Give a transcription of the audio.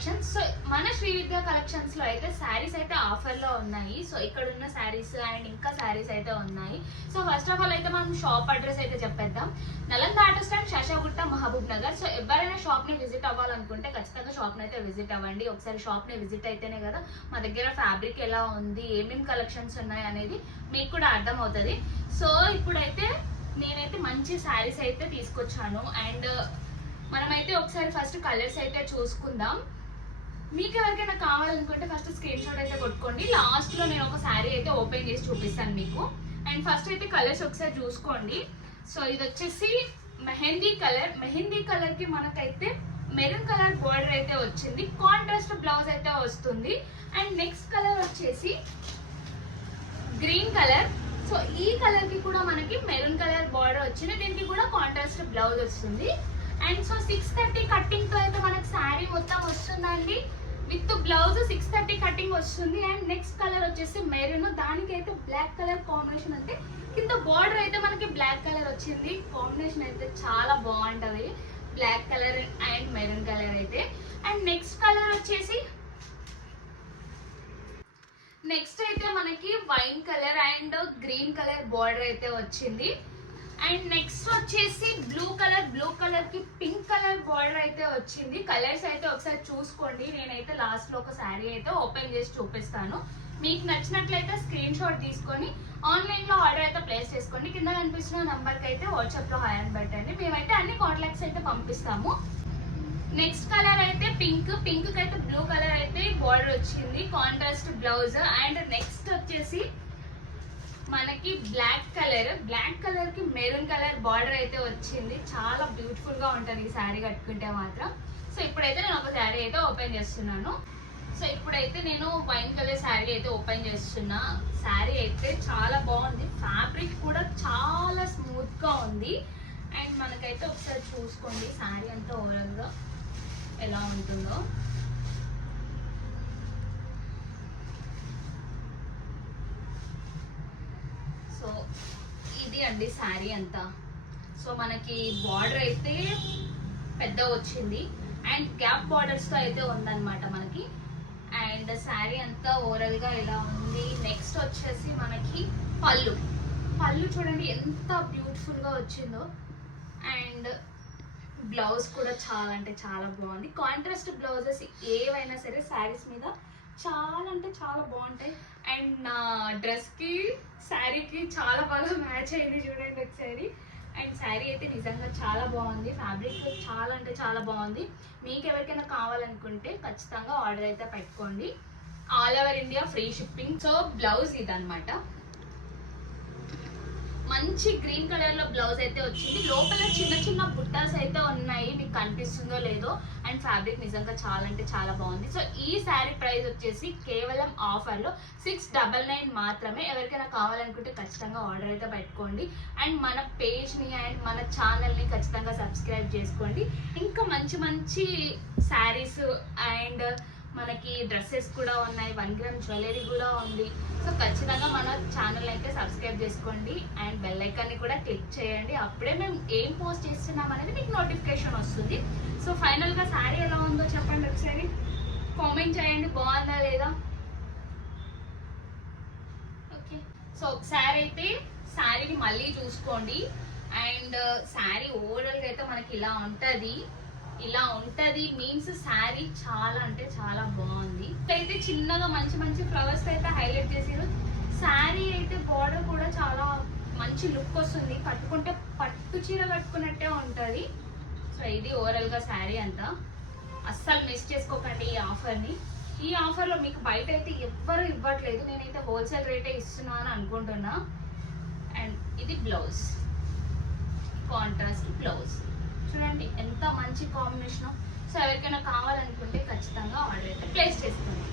Collections. So మన శ్రీ విద్యా collections లో అయితే శారీస్ అయితే ఆఫర్ లో ఉన్నాయి. సో ఇక్కడ ఉన్న శారీస్ అండ్ ఇంకా శారీస్ అయితే ఉన్నాయి. సో ఫస్ట్ ఆఫ్ ఆల్ అయితే మనం షాప్ అడ్రస్ అయితే చెప్పేద్దాం. Nalanda auto stand, Shashagutta, Mahabubnagar. So ఎవరైనా షాప్ ని విజిట్ అవ్వాలనుకుంటే ఖచ్చితంగా షాప్ ని అయితే విజిట్ అవ్వండి. ఒకసారి షాప్ ని విజిట్ అయితేనే కదా మా దగ్గర ఫ్యాబ్రిక్ ఎలా ఉంది, ఏమేమి కలెక్షన్స్ ఉన్నాయి అనేది మీకు కూడా అర్థం అవుతుంది. సో ఇప్పుడైతే నేనైతే మంచి శారీస్ అయితే తీసుకొచ్చాను. అండ్ మనమైతే ఒకసారి ఫస్ట్ కలర్స్ అయితే చూసుకుందాం. మీకు ఎవరికైనా కావాలనుకుంటే ఫస్ట్ స్క్రీన్ షాట్ అయితే కొట్టుకోండి. లాస్ట్ లో నేను ఒక శారీ అయితే ఓపెన్ చేసి చూపిస్తాను మీకు. అండ్ ఫస్ట్ అయితే కలర్స్ ఒకసారి చూసుకోండి. సో ఇది వచ్చేసి మెహందీ కలర్. మెహందీ కలర్ కి మనకైతే మెరూన్ కలర్ బోర్డర్ అయితే వచ్చింది. కాంట్రాస్ట్ బ్లౌజ్ అయితే వస్తుంది. అండ్ నెక్స్ట్ కలర్ వచ్చేసి గ్రీన్ కలర్. సో ఈ కలర్ కి కూడా మనకి మెరూన్ కలర్ బార్డర్ వచ్చింది. దీనికి కూడా కాంట్రాస్ట్ బ్లౌజ్ వస్తుంది. అండ్ సో 630 కట్టింగ్ తో అయితే మనకి శారీ మొత్తం వస్తుందండి. విత్ బ్లౌజ్ 630 కట్టింగ్ వస్తుంది. అండ్ నెక్స్ట్ కలర్ వచ్చేసి మెరూన్, దానికైతే బ్లాక్ కలర్ కాంబినేషన్. అంటే కింద బార్డర్ అయితే మనకి బ్లాక్ కలర్ వచ్చింది. కాంబినేషన్ అయితే చాలా బాగుంటది, black colour and maroon colour అయితే. అండ్ నెక్స్ట్ కలర్ వచ్చేసి నెక్స్ట్ అయితే మనకి wine colour and green colour border అయితే వచ్చింది. అండ్ నెక్స్ట్ వచ్చేసి బ్లూ కలర్ కి పింక్ కలర్ బార్డర్ అయితే వచ్చింది. కలర్స్ అయితే ఒకసారి చూసుకోండి. నేనైతే లాస్ట్ లో ఒక శారీ అయితే ఓపెన్ చేసి చూపిస్తాను. మీకు నచ్చినట్లయితే స్క్రీన్ షాట్ తీసుకొని ఆన్లైన్ లో ఆర్డర్ అయితే ప్లేస్ చేసుకోండి. కింద కనిపిస్తున్న నంబర్ కి అయితే వాట్సాప్ లో హాయ్ అని పెట్టండి. మేమైతే అన్ని కాంటాక్ట్స్ అయితే పంపిస్తాము. నెక్స్ట్ కలర్ అయితే పింక్ కి అయితే బ్లూ కలర్ అయితే బార్డర్ వచ్చింది, కాంట్రాస్ట్ బ్లౌజ్. అండ్ నెక్స్ట్ వచ్చేసి మనకి బ్లాక్ కలర్ కి మెరూన్ కలర్ బార్డర్ అయితే వచ్చింది. చాలా బ్యూటిఫుల్ గా ఉంటుంది ఈ శారీ కట్టుకుంటే మాత్రం. సో ఇప్పుడైతే నేను ఒక శారీ అయితే ఓపెన్ చేస్తున్నాను. సో ఇప్పుడైతే నేను వైన్ కలర్ శారీ అయితే ఓపెన్ చేస్తున్నా. శారీ అయితే చాలా బాగుంది, ఫ్యాబ్రిక్ కూడా చాలా స్మూత్ గా ఉంది. అండ్ మనకైతే ఒకసారి చూసుకోండి శారీ అంతా ఓవరాల్ గా ఎలా ఉంటుందో. సో ఇది అండి శారీ అంతా. సో మనకి బార్డర్ అయితే పెద్ద వచ్చింది అండ్ గ్యాప్ బార్డర్స్ తో అయితే ఉందన్నమాట మనకి. అండ్ శారీ అంతా ఓవరాల్ గా ఇలా ఉంది. నెక్స్ట్ వచ్చేసి మనకి పళ్ళు చూడండి ఎంత బ్యూటిఫుల్ గా వచ్చిందో. అండ్ బ్లౌజ్ కూడా చాలా అంటే చాలా బాగుంది. కాంట్రాస్ట్ బ్లౌజెస్ ఏవైనా సరే శారీస్ మీద చాలా అంటే చాలా బాగుంటాయి. అండ్ నా డ్రెస్ కి శారీకి చాలా బాగా మ్యాచ్ అయింది చూడండి ఒకసారి. అండ్ శారీ అయితే నిజంగా చాలా బాగుంది, ఫ్యాబ్రిక్ చాలా అంటే చాలా బాగుంది. మీకు ఎవరికైనా కావాలనుకుంటే ఖచ్చితంగా ఆర్డర్ అయితే పెట్టుకోండి. All over India free shipping. So blouse ఇదన్నమాట, మంచి గ్రీన్ కలర్ లో బ్లౌజ్ అయితే వచ్చింది. లోపల చిన్న చిన్న బుట్టాస్ అయితే ఉన్నాయి, మీకు కనిపిస్తుందో లేదో. అండ్ ఫ్యాబ్రిక్ నిజంగా చాలా అంటే చాలా బాగుంది. సో ఈ శారీ ప్రైస్ వచ్చేసి కేవలం ఆఫర్ లో 699 మాత్రమే. ఎవరికైనా కావాలనుకుంటే ఖచ్చితంగా ఆర్డర్ అయితే పెట్టుకోండి. అండ్ మన పేజ్ ని అండ్ మన ఛానల్ ని ఖచ్చితంగా సబ్స్క్రైబ్ చేసుకోండి. ఇంకా మంచి మంచి శారీస్ అండ్ మనకి డ్రెస్సెస్ కూడా ఉన్నాయి, 1 గ్రామ్ జ్యువెలరీ కూడా ఉంది. సో ఖచ్చితంగా మన ఛానల్ అయితే సబ్స్క్రైబ్ చేసుకోండి అండ్ బెల్ ఐకాన్ని కూడా క్లిక్ చేయండి. అప్పుడే మేము ఏం పోస్ట్ చేస్తున్నాం అనేది మీకు నోటిఫికేషన్ వస్తుంది. సో ఫైనల్గా శారీ ఎలా ఉందో చెప్పండి, ఒకసారి కామెంట్ చేయండి, బాగుందా లేదా. ఓకే, సో ఒకసారి అయితే శారీని మళ్ళీ చూసుకోండి. అండ్ శారీ ఓవరాల్గా అయితే మనకి ఇలా ఉంటది మీన్స్ శారీ చాలా అంటే చాలా బాగుంది. అయితే చిన్నగా మంచి మంచి ఫ్లవర్స్ అయితే హైలైట్ చేసారు. శారీ అయితే బార్డర్ కూడా చాలా మంచి లుక్ వస్తుంది, కట్టుకుంటే పట్టు చీర కట్టుకున్నట్టే ఉంటది. సో ఇది ఓవరాల్ గా శారీ అంతా. అస్సలు మిస్ చేసుకోకండి ఈ ఆఫర్ని. ఈ ఆఫర్లో మీకు బయట అయితే ఎవ్వరు ఇవ్వట్లేదు, నేనైతే హోల్సేల్ రేటే ఇస్తున్నాను అనుకుంటున్నా. అండ్ ఇది బ్లౌజ్, కాంట్రాస్ట్ బ్లౌజ్ చూడండి ఎంత మంచి కాంబినేషన్. సో ఎవరికైనా కావాలనుకుంటే ఖచ్చితంగా ఆర్డర్ అయితే ప్లేస్ చేసుకోండి.